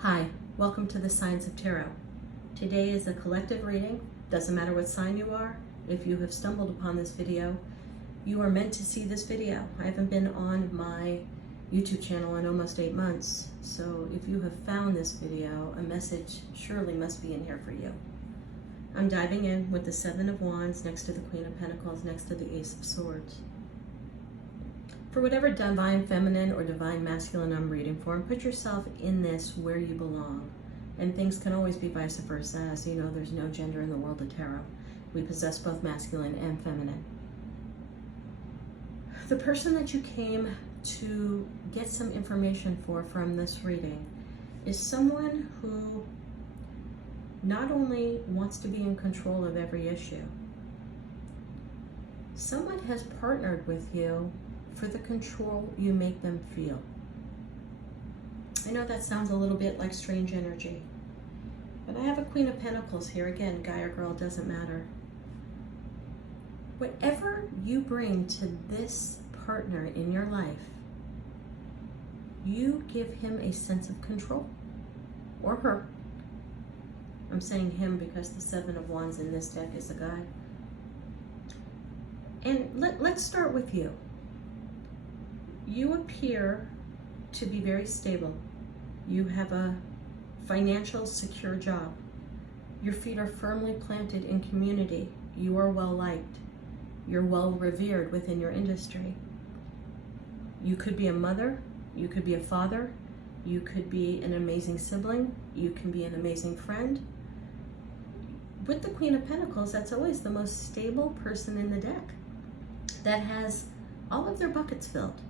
Hi, welcome to the Signs of Tarot. Today is a collective reading. Doesn't matter what sign you are. If you have stumbled upon this video, you are meant to see this video. I haven't been on my YouTube channel in almost 8 months, so if you have found this video, a message surely must be in here for you. I'm diving in with the Seven of Wands next to the Queen of Pentacles, next to the Ace of Swords. For whatever divine feminine or divine masculine I'm reading for, put yourself in this where you belong. And things can always be vice versa. As you know, there's no gender in the world of tarot. We possess both masculine and feminine. The person that you came to get some information from this reading is someone who not only wants to be in control of every issue, someone has partnered with you for the control you make them feel. I know that sounds a little bit like strange energy, but I have a Queen of Pentacles here. Again, guy or girl, doesn't matter. Whatever you bring to this partner in your life, you give him a sense of control, or her. I'm saying him because the Seven of Wands in this deck is a guy. And let's start with you. You appear to be very stable. You have a financial secure job. Your feet are firmly planted in community. You are well liked. You're well revered within your industry. You could be a mother. You could be a father. You could be an amazing sibling. You can be an amazing friend. With the Queen of Pentacles, that's always the most stable person in the deck that has all of their buckets filled.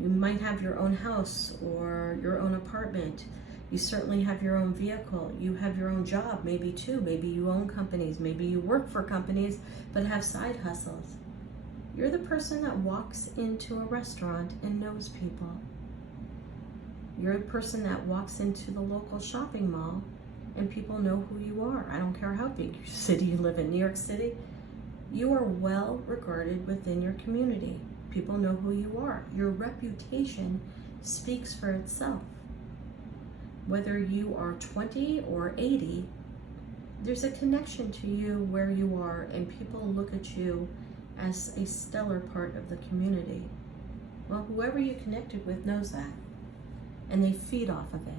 You might have your own house or your own apartment. You certainly have your own vehicle. You have your own job, maybe too. Maybe you own companies. Maybe you work for companies but have side hustles. You're the person that walks into a restaurant and knows people. You're the person that walks into the local shopping mall and people know who you are. I don't care how big your city you live in, New York City. You are well regarded within your community. People know who you are. Your reputation speaks for itself. Whether you are 20 or 80, there's a connection to you where you are, and people look at you as a stellar part of the community. Well, whoever you connected with knows that, and they feed off of it.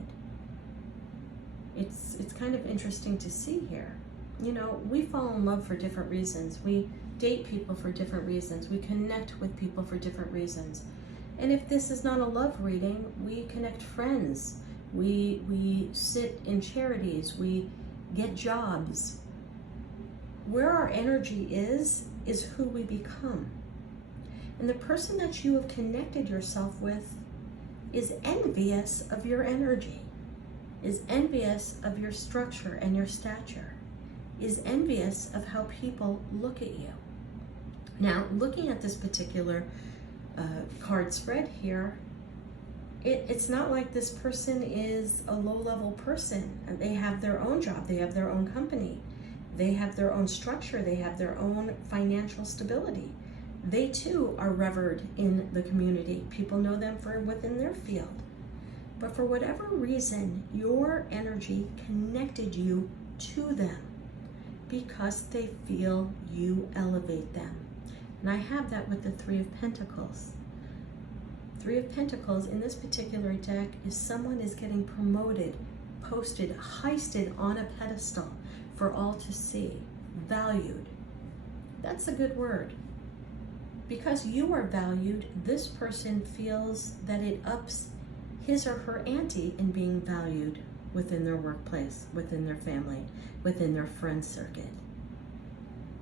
It's kind of interesting to see here. You know, we fall in love for different reasons. We date people for different reasons. We connect with people for different reasons. And if this is not a love reading, we connect friends. We sit in charities. We get jobs. Where our energy is who we become. And the person that you have connected yourself with is envious of your energy, is envious of your structure and your stature, is envious of how people look at you. Now, looking at this particular card spread here, it's not like this person is a low-level person. They have their own job, they have their own company, they have their own structure, they have their own financial stability. They too are revered in the community. People know them for within their field. But for whatever reason, your energy connected you to them because they feel you elevate them. And I have that with the Three of Pentacles. Three of Pentacles in this particular deck is someone is getting promoted, posted, heisted on a pedestal for all to see, valued. That's a good word. Because you are valued, this person feels that it ups his or her ante in being valued within their workplace, within their family, within their friend circuit.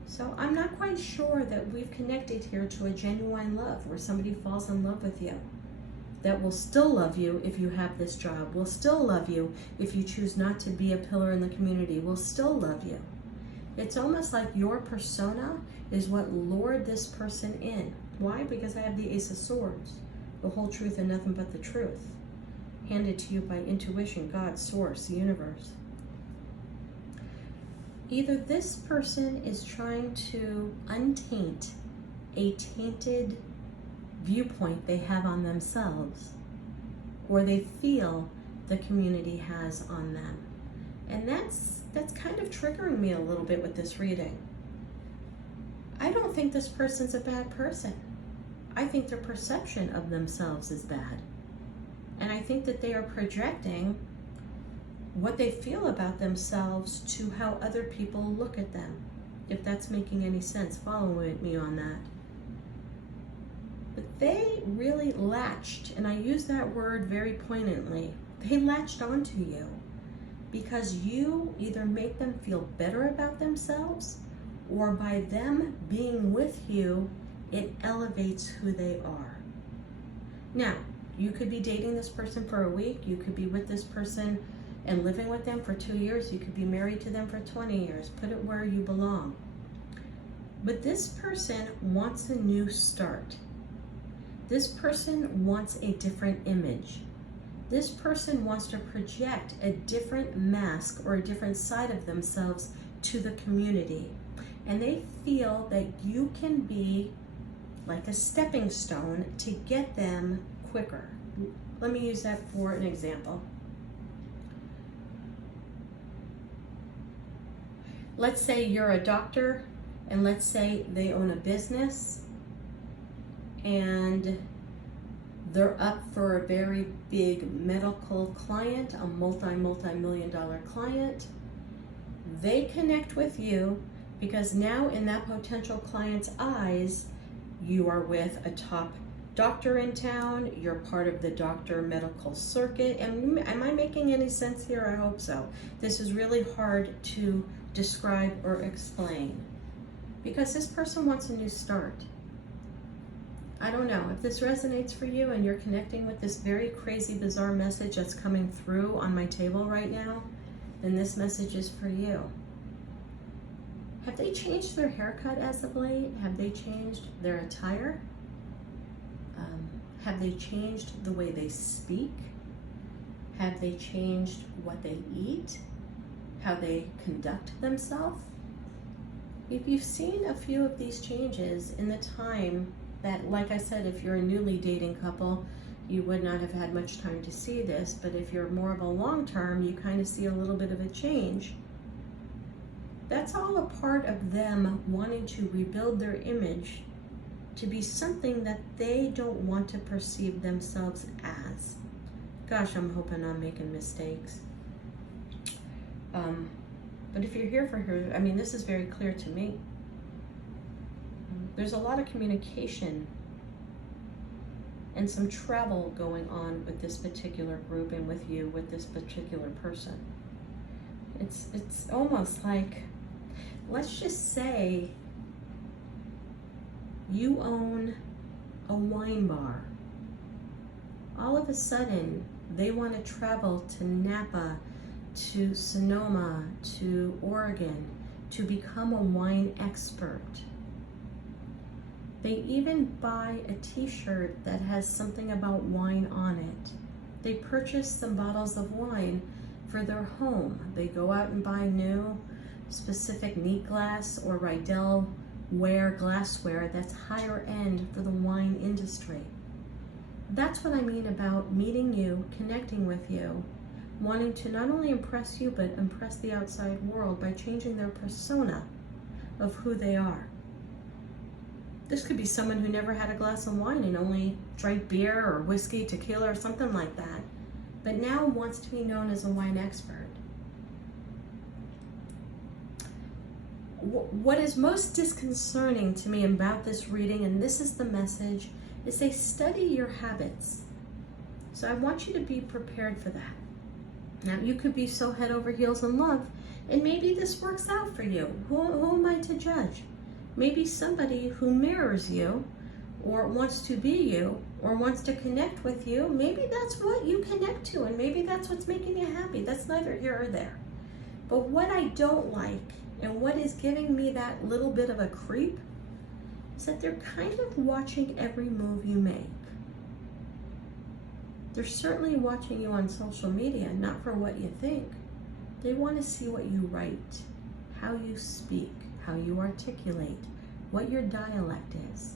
So I'm not quite sure that we've connected here to a genuine love where somebody falls in love with you, that will still love you if you have this job, will still love you if you choose not to be a pillar in the community, will still love you. It's almost like your persona is what lured this person in. Why? Because I have the Ace of Swords, the whole truth and nothing but the truth, handed to you by intuition, God, source, the universe. Either this person is trying to untaint a tainted viewpoint they have on themselves, or they feel the community has on them. And that's kind of triggering me a little bit with this reading. I don't think this person's a bad person. I think their perception of themselves is bad. And I think that they are projecting what they feel about themselves to how other people look at them. If that's making any sense, follow with me on that. But they really latched, and I use that word very poignantly, they latched onto you because you either make them feel better about themselves, or by them being with you, it elevates who they are. Now, you could be dating this person for a week, you could be with this person and living with them for 2 years, you could be married to them for 20 years, put it where you belong. But this person wants a new start. This person wants a different image. This person wants to project a different mask or a different side of themselves to the community. And they feel that you can be like a stepping stone to get them quicker. Let me use that for an example. Let's say you're a doctor, and let's say they own a business, and they're up for a very big medical client, a multi-million-dollar client. They connect with you because now in that potential client's eyes, you are with a top doctor in town, you're part of the doctor medical circuit. And am I making any sense here? I hope so. This is really hard to describe or explain because this person wants a new start. I don't know if this resonates for you and you're connecting with this very crazy, bizarre message that's coming through on my table right now, then this message is for you. Have they changed their haircut as of late? Have they changed their attire? Have they changed the way they speak? Have they changed what they eat? How they conduct themselves? If you've seen a few of these changes in the time that, like I said, if you're a newly dating couple, you would not have had much time to see this, but if you're more of a long term, you kind of see a little bit of a change. That's all a part of them wanting to rebuild their image to be something that they don't want to perceive themselves as. Gosh, I'm hoping I'm making mistakes. But if you're here for her, I mean, this is very clear to me. There's a lot of communication and some travel going on with this particular group and with you, with this particular person. It's almost like, let's just say you own a wine bar. All of a sudden, they want to travel to Napa, to Sonoma, to Oregon, to become a wine expert. They even buy a t-shirt that has something about wine on it. They purchase some bottles of wine for their home. They go out and buy new specific neat glass or Riedel ware glassware that's higher end for the wine industry. That's what I mean about meeting you, connecting with you, wanting to not only impress you, but impress the outside world by changing their persona of who they are. This could be someone who never had a glass of wine and only drank beer or whiskey, tequila, or something like that, but now wants to be known as a wine expert. What is most disconcerting to me about this reading, and this is the message, is they study your habits. So I want you to be prepared for that. Now, you could be so head over heels in love, and maybe this works out for you. Who am I to judge? Maybe somebody who mirrors you, or wants to be you, or wants to connect with you, maybe that's what you connect to, and maybe that's what's making you happy. That's neither here or there. But what I don't like, and what is giving me that little bit of a creep, is that they're kind of watching every move you make. They're certainly watching you on social media, not for what you think. They want to see what you write, how you speak, how you articulate, what your dialect is.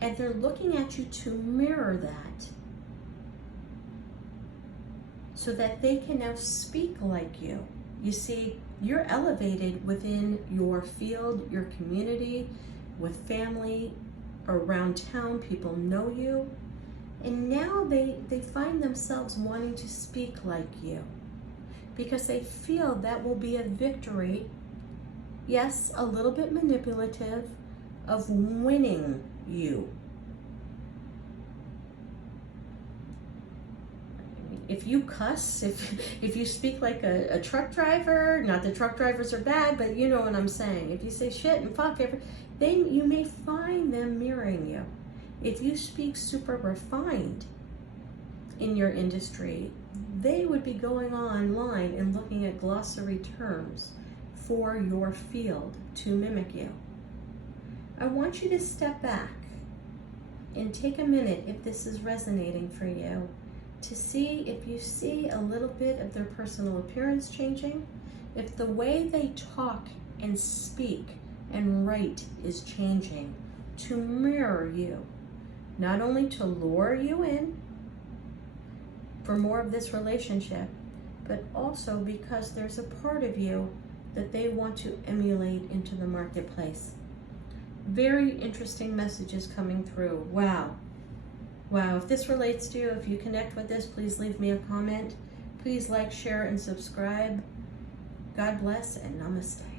And they're looking at you to mirror that so that they can now speak like you. You see, you're elevated within your field, your community, with family, around town, people know you, and now they find themselves wanting to speak like you because they feel that will be a victory, yes, a little bit manipulative, of winning you. If you cuss, if you speak like a truck driver, not that truck drivers are bad, but you know what I'm saying. If you say shit and fuck, then you may find them mirroring you. If you speak super refined in your industry, they would be going online and looking at glossary terms for your field to mimic you. I want you to step back and take a minute, if this is resonating for you, to see if you see a little bit of their personal appearance changing, if the way they talk and speak and write is changing to mirror you, not only to lure you in for more of this relationship, but also because there's a part of you that they want to emulate into the marketplace. Very interesting messages coming through. Wow. Wow, if this relates to you, if you connect with this, please leave me a comment. Please like, share, and subscribe. God bless, and namaste.